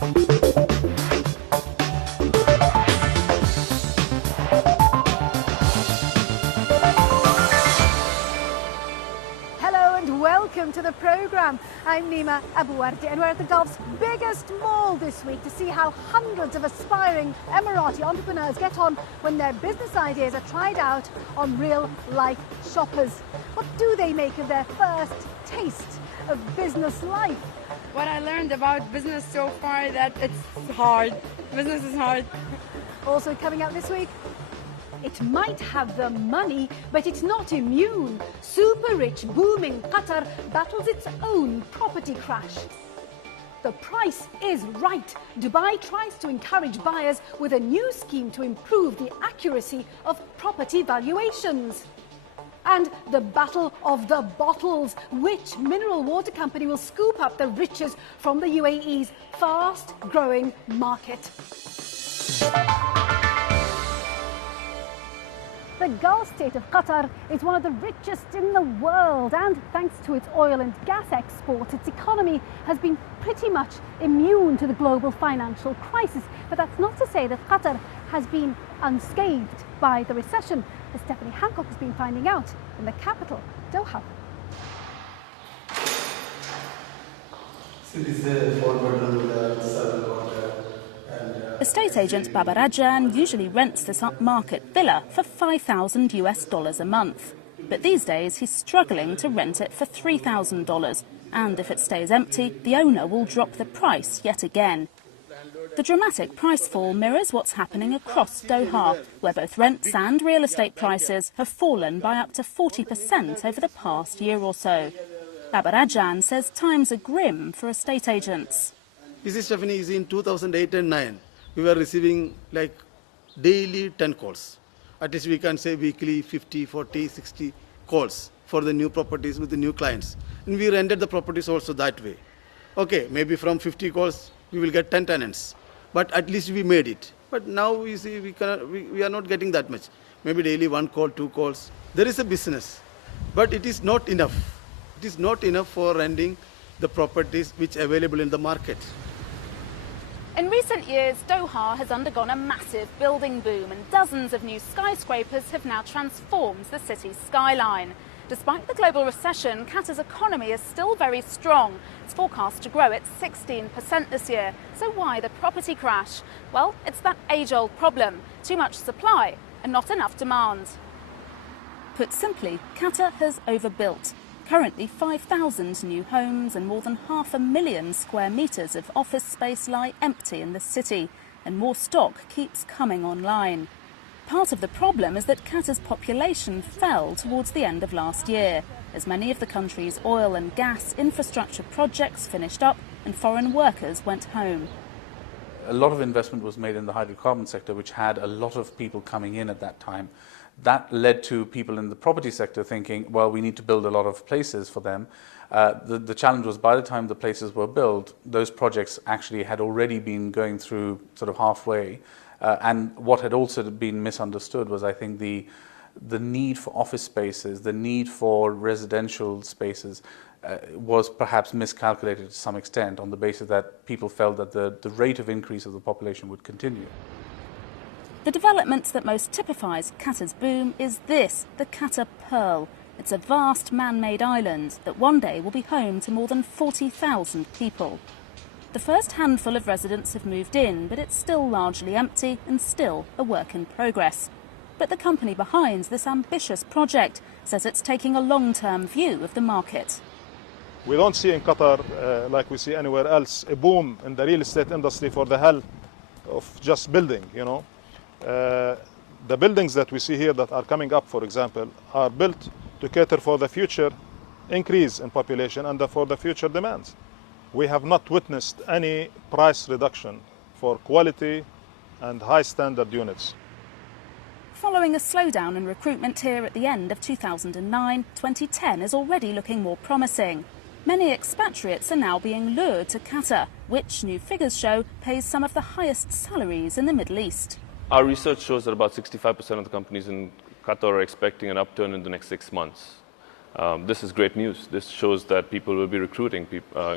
Welcome to the programme. I'm Nima Abouardi and we're at the Gulf's biggest mall this week to see how hundreds of aspiring Emirati entrepreneurs get on when their business ideas are tried out on real-life shoppers. What do they make of their first taste of business life? What I learned about business so far, that it's hard. Business is hard. Also coming out this week, it might have the money, but it's not immune. Super rich, booming Qatar battles its own property crash. The price is right. Dubai tries to encourage buyers with a new scheme to improve the accuracy of property valuations. And the battle of the bottles. Which mineral water company will scoop up the riches from the UAE's fast-growing market? The Gulf state of Qatar is one of the richest in the world, and thanks to its oil and gas exports, its economy has been pretty much immune to the global financial crisis. But that's not to say that Qatar has been unscathed by the recession, as Stephanie Hancock has been finding out in the capital, Doha. Estate agent Baba Rajan usually rents this upmarket villa for $5,000 a month. But these days he's struggling to rent it for $3,000. And if it stays empty, the owner will drop the price yet again. The dramatic price fall mirrors what's happening across Doha, where both rents and real estate prices have fallen by up to 40% over the past year or so. Baba Rajan says times are grim for estate agents. You see, Stephanie, is in 2008 and 9. We were receiving like daily 10 calls. At least we can say weekly 50, 40, 60 calls for the new properties with the new clients. And we rented the properties also that way. Okay, maybe from 50 calls, we will get 10 tenants. But at least we made it. But now we see we are not getting that much. Maybe daily 1 call, 2 calls. There is a business, but it is not enough. It is not enough for renting the properties which are available in the market. In recent years, Doha has undergone a massive building boom and dozens of new skyscrapers have now transformed the city's skyline. Despite the global recession, Qatar's economy is still very strong. It's forecast to grow at 16% this year. So why the property crash? Well, it's that age-old problem: too much supply and not enough demand. Put simply, Qatar has overbuilt. Currently, 5,000 new homes and more than 500,000 square metres of office space lie empty in the city, and more stock keeps coming online. Part of the problem is that Qatar's population fell towards the end of last year, as many of the country's oil and gas infrastructure projects finished up and foreign workers went home. A lot of investment was made in the hydrocarbon sector, which had a lot of people coming in at that time. That led to people in the property sector thinking, well, we need to build a lot of places for them. The challenge was, by the time the places were built, those projects actually had already been going through sort of halfway. And what had also been misunderstood was, I think, the need for office spaces, the need for residential spaces was perhaps miscalculated to some extent on the basis that people felt that the rate of increase of the population would continue. The development that most typifies Qatar's boom is this, the Qatar Pearl. It's a vast man-made island that one day will be home to more than 40,000 people. The first handful of residents have moved in, but it's still largely empty and still a work in progress. But the company behind this ambitious project says it's taking a long-term view of the market. We don't see in Qatar, like we see anywhere else, a boom in the real estate industry for the hell of just building, you know. The buildings that we see here that are coming up, for example, are built to cater for the future increase in population and for the future demands. We have not witnessed any price reduction for quality and high standard units. Following a slowdown in recruitment here at the end of 2009, 2010 is already looking more promising. Many expatriates are now being lured to Qatar, which, new figures show, pays some of the highest salaries in the Middle East. Our research shows that about 65% of the companies in Qatar are expecting an upturn in the next 6 months. This is great news. This shows that people will be recruiting.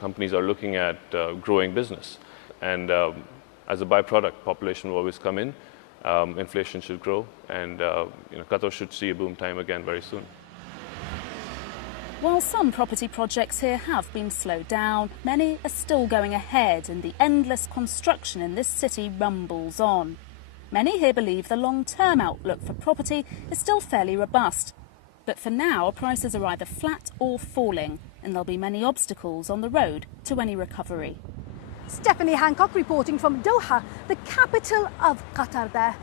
Companies are looking at growing business. And as a byproduct, population will always come in, inflation should grow, and Qatar should see a boom time again very soon. While some property projects here have been slowed down, many are still going ahead, and the endless construction in this city rumbles on. Many here believe the long-term outlook for property is still fairly robust. But for now, prices are either flat or falling, and there'll be many obstacles on the road to any recovery. Stephanie Hancock reporting from Doha, the capital of Qatar there.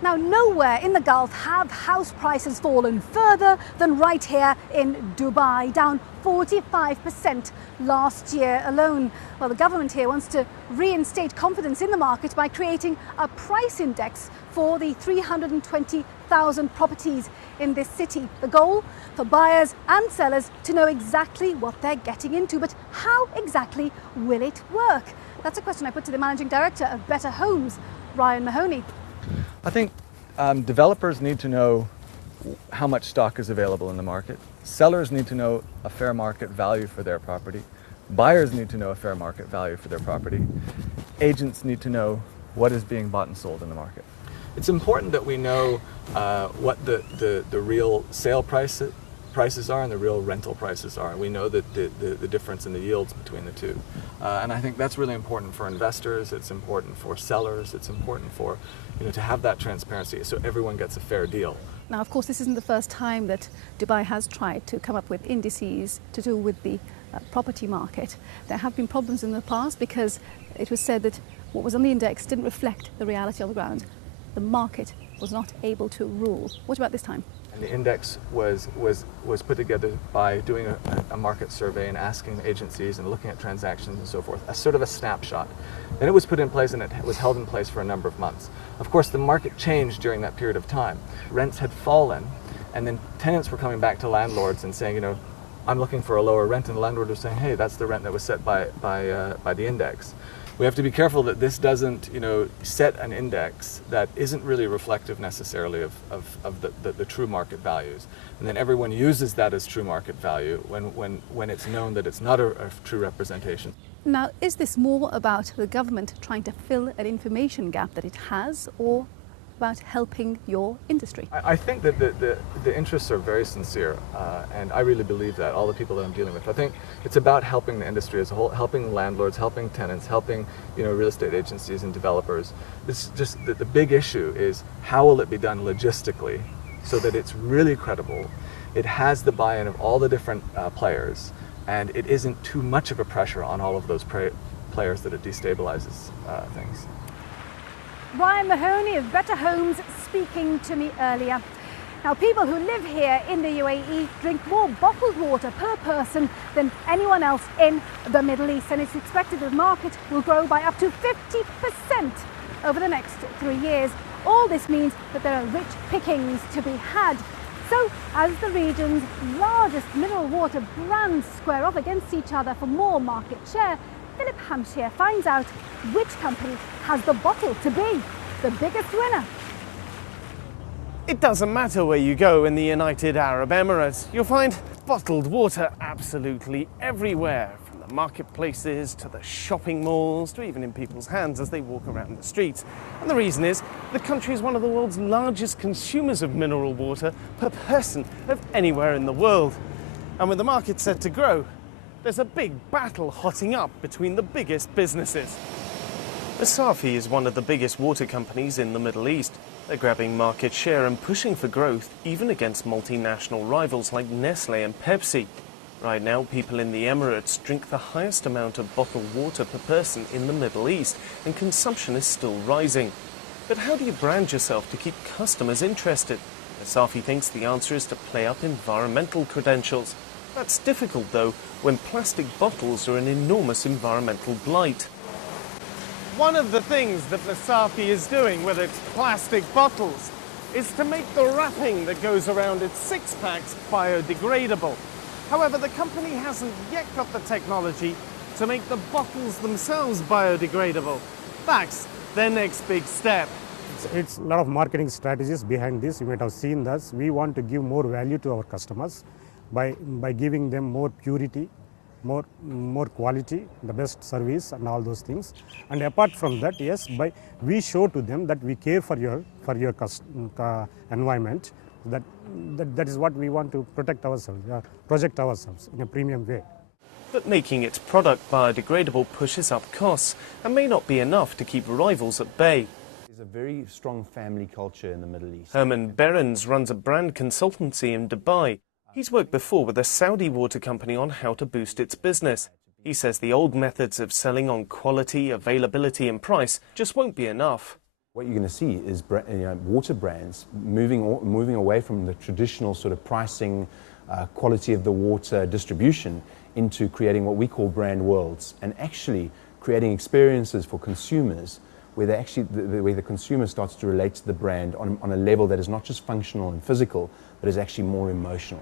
Now, nowhere in the Gulf have house prices fallen further than right here in Dubai, down 45% last year alone. Well, the government here wants to reinstate confidence in the market by creating a price index for the 320,000 properties in this city. The goal for buyers and sellers to know exactly what they're getting into. But how exactly will it work? That's a question I put to the managing director of Better Homes, Ryan Mahoney. I think developers need to know how much stock is available in the market. Sellers need to know a fair market value for their property. Buyers need to know a fair market value for their property. Agents need to know what is being bought and sold in the market. It's important that we know what the real sale prices are and the real rental prices are. We know that the difference in the yields between the two. And I think that's really important for investors, it's important for sellers, it's important for, to have that transparency so everyone gets a fair deal. Now, of course, this isn't the first time that Dubai has tried to come up with indices to do with the property market. There have been problems in the past because it was said that what was on the index didn't reflect the reality on the ground. The market was not able to rule. What about this time? And the index was put together by doing a market survey and asking agencies and looking at transactions and so forth, a sort of a snapshot. Then it was put in place and it was held in place for a number of months. Of course, the market changed during that period of time. Rents had fallen, and then tenants were coming back to landlords and saying, I'm looking for a lower rent, and the landlord was saying, hey, that's the rent that was set by the index. We have to be careful that this doesn't, set an index that isn't really reflective necessarily of the true market values. And then everyone uses that as true market value when it's known that it's not a true representation. Now, is this more about the government trying to fill an information gap that it has, or about helping your industry? I think that the interests are very sincere, and I really believe that, all the people that I'm dealing with. I think it's about helping the industry as a whole, helping landlords, helping tenants, helping real estate agencies and developers. It's just that the big issue is how will it be done logistically so that it's really credible, it has the buy-in of all the different players, and it isn't too much of a pressure on all of those players that it destabilizes things. Ryan Mahoney of Better Homes speaking to me earlier. Now, people who live here in the UAE drink more bottled water per person than anyone else in the Middle East, and it's expected that the market will grow by up to 50% over the next 3 years. All this means that there are rich pickings to be had. So, as the region's largest mineral water brands square off against each other for more market share, Philip Hampshire finds out which company has the bottle to be the biggest winner. It doesn't matter where you go in the United Arab Emirates, you'll find bottled water absolutely everywhere, from the marketplaces to the shopping malls to even in people's hands as they walk around the streets. And the reason is the country is one of the world's largest consumers of mineral water per person of anywhere in the world. And with the market set to grow, there's a big battle hotting up between the biggest businesses. Asahi is one of the biggest water companies in the Middle East. They're grabbing market share and pushing for growth, even against multinational rivals like Nestle and Pepsi. Right now, people in the Emirates drink the highest amount of bottled water per person in the Middle East, and consumption is still rising. But how do you brand yourself to keep customers interested? Asahi thinks the answer is to play up environmental credentials. That's difficult, though, when plastic bottles are an enormous environmental blight. One of the things that Asahi is doing with its plastic bottles is to make the wrapping that goes around its six-packs biodegradable. However, the company hasn't yet got the technology to make the bottles themselves biodegradable. That's their next big step. It's a lot of marketing strategies behind this. You might have seen this. We want to give more value to our customers by giving them more purity more quality, the best service and all those things. And apart from that, yes, we show to them that we care for your environment. That is what we want to protect ourselves, project ourselves in a premium way. But making its product biodegradable pushes up costs and may not be enough to keep rivals at bay. There's a very strong family culture in the Middle East. Herman Behrens runs a brand consultancy in Dubai. He's worked before with a Saudi water company on how to boost its business. He says the old methods of selling on quality, availability and price just won't be enough. What you're going to see is water brands moving away from the traditional sort of pricing, quality of the water distribution into creating what we call brand worlds, and actually creating experiences for consumers where where the consumer starts to relate to the brand on a level that is not just functional and physical, but is actually more emotional.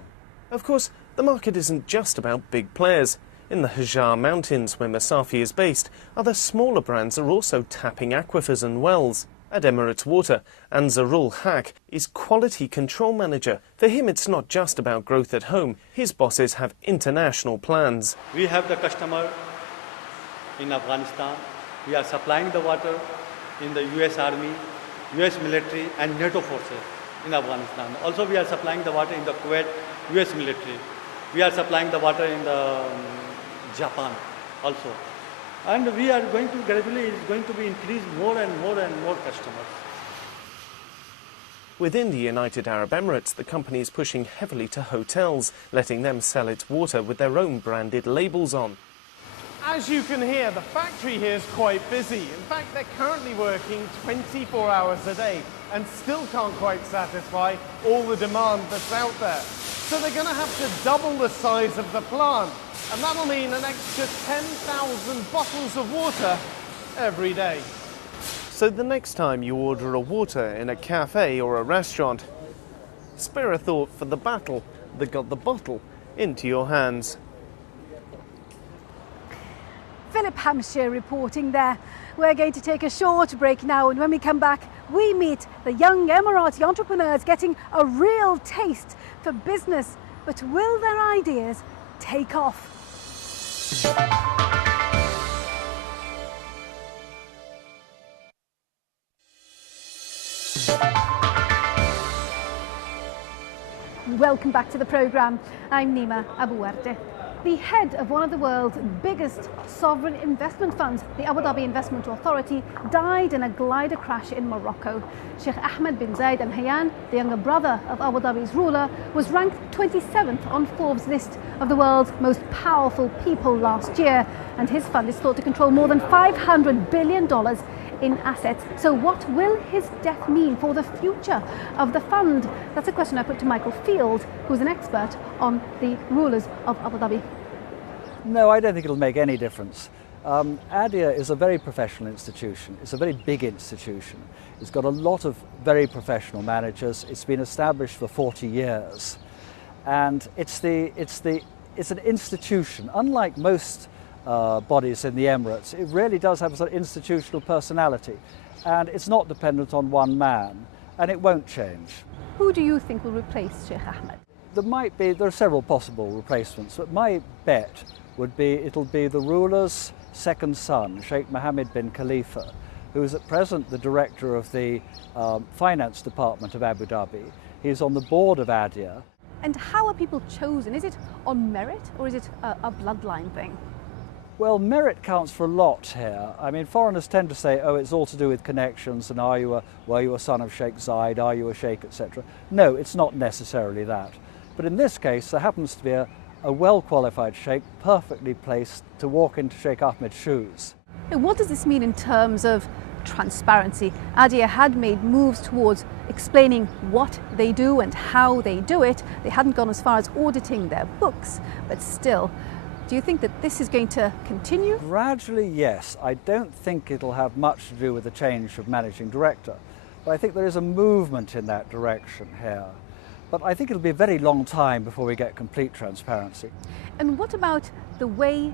Of course, the market isn't just about big players. In the Hajar Mountains, where Masafi is based, other smaller brands are also tapping aquifers and wells. At Emirates Water, Anzarul Haq is Quality Control Manager. For him, it's not just about growth at home. His bosses have international plans. We have the customer in Afghanistan. We are supplying the water in the US Army, US military and NATO forces in Afghanistan. Also, we are supplying the water in the Kuwait, US military. We are supplying the water in the Japan also. And we are going to gradually, it's going to be increased more and more customers. Within the United Arab Emirates, the company is pushing heavily to hotels, letting them sell its water with their own branded labels on. As you can hear, the factory here is quite busy. In fact, they're currently working 24 hours a day and still can't quite satisfy all the demand that's out there. So they're going to have to double the size of the plant. And that'll mean an extra 10,000 bottles of water every day. So the next time you order a water in a cafe or a restaurant, spare a thought for the battle that got the bottle into your hands. Philip Hampshire reporting there. We're going to take a short break now, and when we come back, we meet the young Emirati entrepreneurs getting a real taste for business. But will their ideas take off? Welcome back to the programme. I'm Nima Abouarte. The head of one of the world's biggest sovereign investment funds, the Abu Dhabi Investment Authority, died in a glider crash in Morocco. Sheikh Ahmed bin Zayed Al Nahyan, the younger brother of Abu Dhabi's ruler, was ranked 27th on Forbes' list of the world's most powerful people last year, and his fund is thought to control more than $500 billion in assets. So what will his death mean for the future of the fund? That's a question I put to Michael Field, who's an expert on the rulers of Abu Dhabi. No, I don't think it'll make any difference. ADIA is a very professional institution. It's a very big institution. It's got a lot of very professional managers. It's been established for 40 years. And it's an institution. Unlike most bodies in the Emirates, it really does have a sort of institutional personality, and it's not dependent on one man, and it won't change. Who do you think will replace Sheikh Ahmed? There are several possible replacements, but my bet would be it'll be the ruler's second son, Sheikh Mohammed bin Khalifa, who is at present the director of the finance department of Abu Dhabi. He's on the board of ADIA. And how are people chosen? Is it on merit, or is it a bloodline thing? Well, merit counts for a lot here. I mean, foreigners tend to say, oh, it's all to do with connections, and were you a son of Sheikh Zayed, are you a sheikh, etc. No, it's not necessarily that. But in this case, there happens to be a well-qualified sheikh, perfectly placed to walk into Sheikh Ahmed's shoes. What does this mean in terms of transparency? ADIA had made moves towards explaining what they do and how they do it. They hadn't gone as far as auditing their books, but still, do you think that this is going to continue? Gradually, yes. I don't think it'll have much to do with the change of managing director, but I think there is a movement in that direction here. But I think it'll be a very long time before we get complete transparency. And what about the way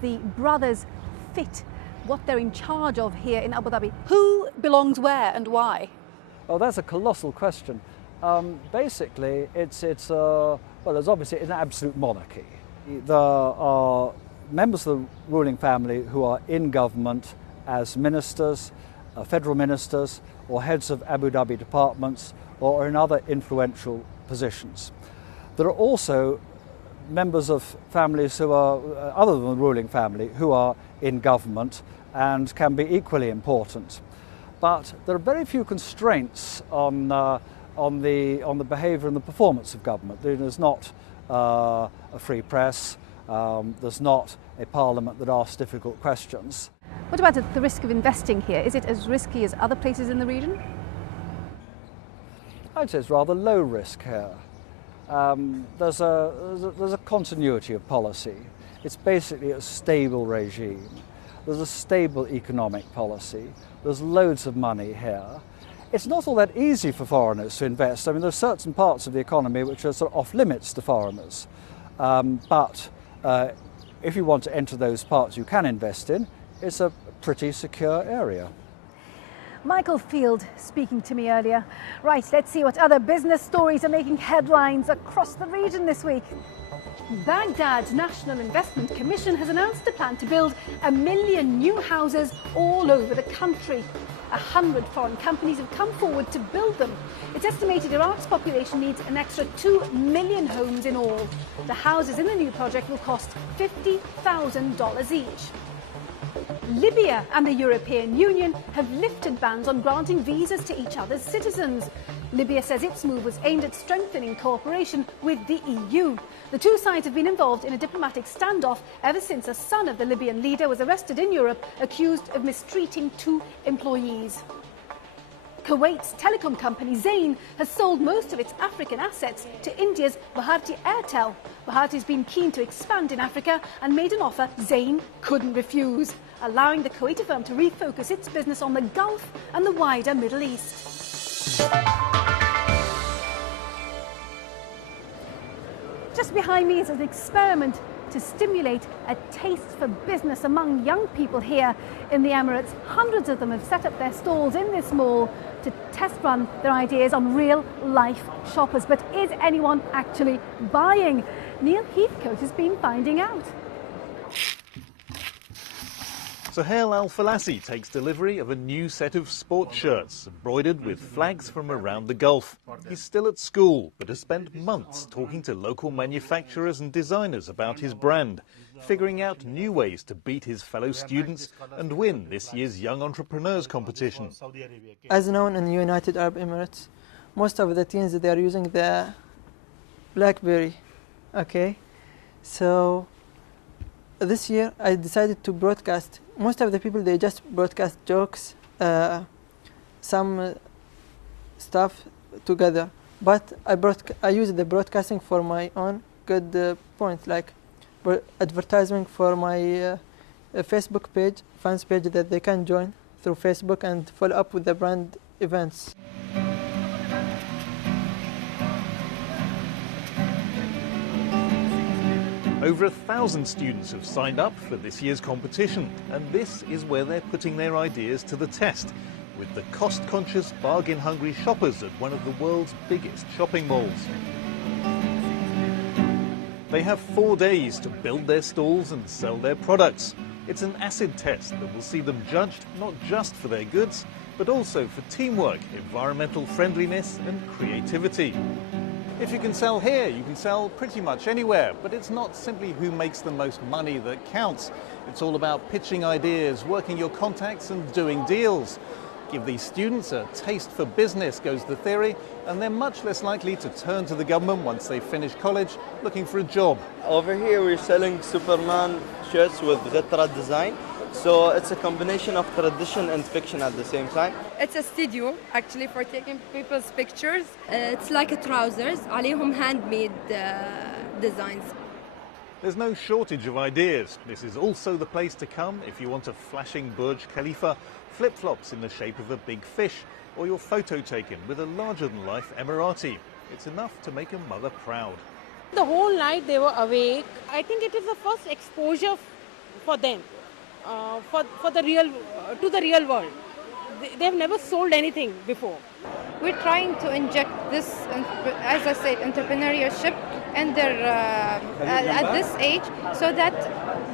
the brothers fit what they're in charge of here in Abu Dhabi? Who belongs where and why? Oh, that's a colossal question. Basically, there's obviously an absolute monarchy. There are members of the ruling family who are in government as ministers, federal ministers, or heads of Abu Dhabi departments, or in other influential positions. There are also members of families who are, other than the ruling family, who are in government and can be equally important. But there are very few constraints on the behaviour and the performance of government. There's not a free press, there's not a parliament that asks difficult questions. What about the risk of investing here? Is it as risky as other places in the region? I'd say it's rather low risk here. There's a continuity of policy. It's basically a stable regime. There's a stable economic policy. There's loads of money here. It's not all that easy for foreigners to invest. I mean, there's certain parts of the economy which are sort of off limits to foreigners. But if you want to enter those parts you can invest in, it's a pretty secure area. Michael Field speaking to me earlier. Right, let's see what other business stories are making headlines across the region this week. Baghdad's National Investment Commission has announced a plan to build 1 million new houses all over the country. 100 foreign companies have come forward to build them. It's estimated Iraq's population needs an extra 2 million homes in all. The houses in the new project will cost $50,000 each. Libya and the European Union have lifted bans on granting visas to each other's citizens. Libya says its move was aimed at strengthening cooperation with the EU. The two sides have been involved in a diplomatic standoff ever since a son of the Libyan leader was arrested in Europe, accused of mistreating 2 employees. Kuwait's telecom company Zain has sold most of its African assets to India's Bharti Airtel. Bharti's been keen to expand in Africa and made an offer Zain couldn't refuse, allowing the Kuwaiti firm to refocus its business on the Gulf and the wider Middle East. Just behind me is an experiment to stimulate a taste for business among young people here in the Emirates. Hundreds of them have set up their stalls in this mall to test run their ideas on real-life shoppers. But is anyone actually buying? Neil Heathcote has been finding out. Sohail Al-Falassi takes delivery of a new set of sports shirts embroidered with flags from around the Gulf. He's still at school, but has spent months talking to local manufacturers and designers about his brand, figuring out new ways to beat his fellow students and win this year's Young Entrepreneurs competition. As known in the United Arab Emirates, most of the teens, they are using the BlackBerry. Okay, so this year I decided to broadcast. Most of the people, they just broadcast jokes, some stuff together. But I use the broadcasting for my own good points, like advertising for my Facebook page, fans page that they can join through Facebook and follow up with the brand events. Over 1,000 students have signed up for this year's competition, and this is where they're putting their ideas to the test, with the cost-conscious, bargain-hungry shoppers at one of the world's biggest shopping malls. They have 4 days to build their stalls and sell their products. It's an acid test that will see them judged not just for their goods, but also for teamwork, environmental friendliness and creativity. If you can sell here, you can sell pretty much anywhere, but it's not simply who makes the most money that counts. It's all about pitching ideas, working your contacts and doing deals. Give these students a taste for business, goes the theory, and they're much less likely to turn to the government once they finish college looking for a job. Over here we're selling Superman shirts with retro design. So it's a combination of tradition and fiction at the same time. It's a studio actually for taking people's pictures. It's like a trousers, عليهم handmade designs. There's no shortage of ideas. This is also the place to come if you want a flashing Burj Khalifa, flip-flops in the shape of a big fish, or your photo taken with a larger-than-life Emirati. It's enough to make a mother proud. The whole night they were awake. I think it is the first exposure for them. To the real world. They've never sold anything before. We're trying to inject this, as I said, entrepreneurship in their, at this age, so that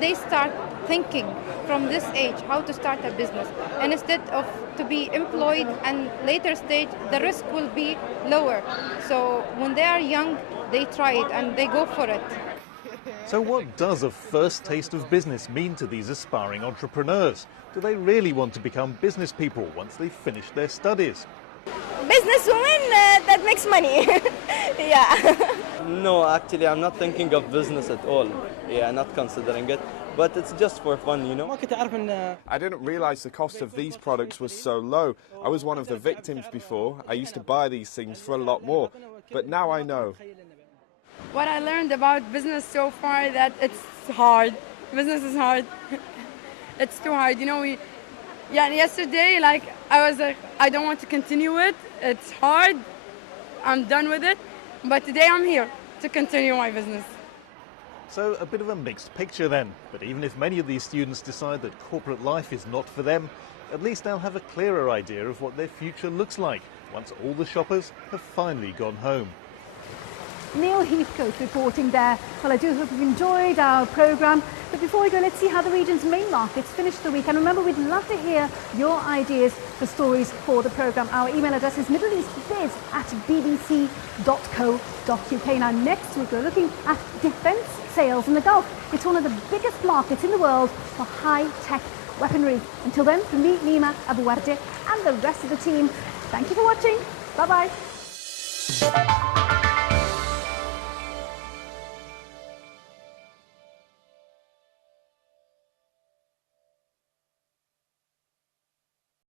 they start thinking from this age how to start a business, and instead of to be employed and later stage, the risk will be lower. So when they are young, they try it and they go for it. So what does a first taste of business mean to these aspiring entrepreneurs? Do they really want to become business people once they've finished their studies? Businesswoman that makes money. Yeah. No, actually, I'm not thinking of business at all. Yeah, not considering it. But it's just for fun, you know. I didn't realize the cost of these products was so low. I was one of the victims before. I used to buy these things for a lot more. But now I know. What I learned about business so far, that it's hard. Business is hard. It's too hard. You know, yesterday, like, I was like, I don't want to continue it. It's hard. I'm done with it. But today I'm here to continue my business. So a bit of a mixed picture then. But even if many of these students decide that corporate life is not for them, at least they'll have a clearer idea of what their future looks like once all the shoppers have finally gone home. Neil Heathcote reporting there. Well, I do hope you've enjoyed our programme. But before we go, let's see how the region's main markets finished the week. And remember, we'd love to hear your ideas for stories for the programme. Our email address is middleeastbiz@bbc.co.uk. Now, next week, we're looking at defence sales in the Gulf. It's one of the biggest markets in the world for high-tech weaponry. Until then, from me, Nima Abu Warde, and the rest of the team, thank you for watching. Bye-bye.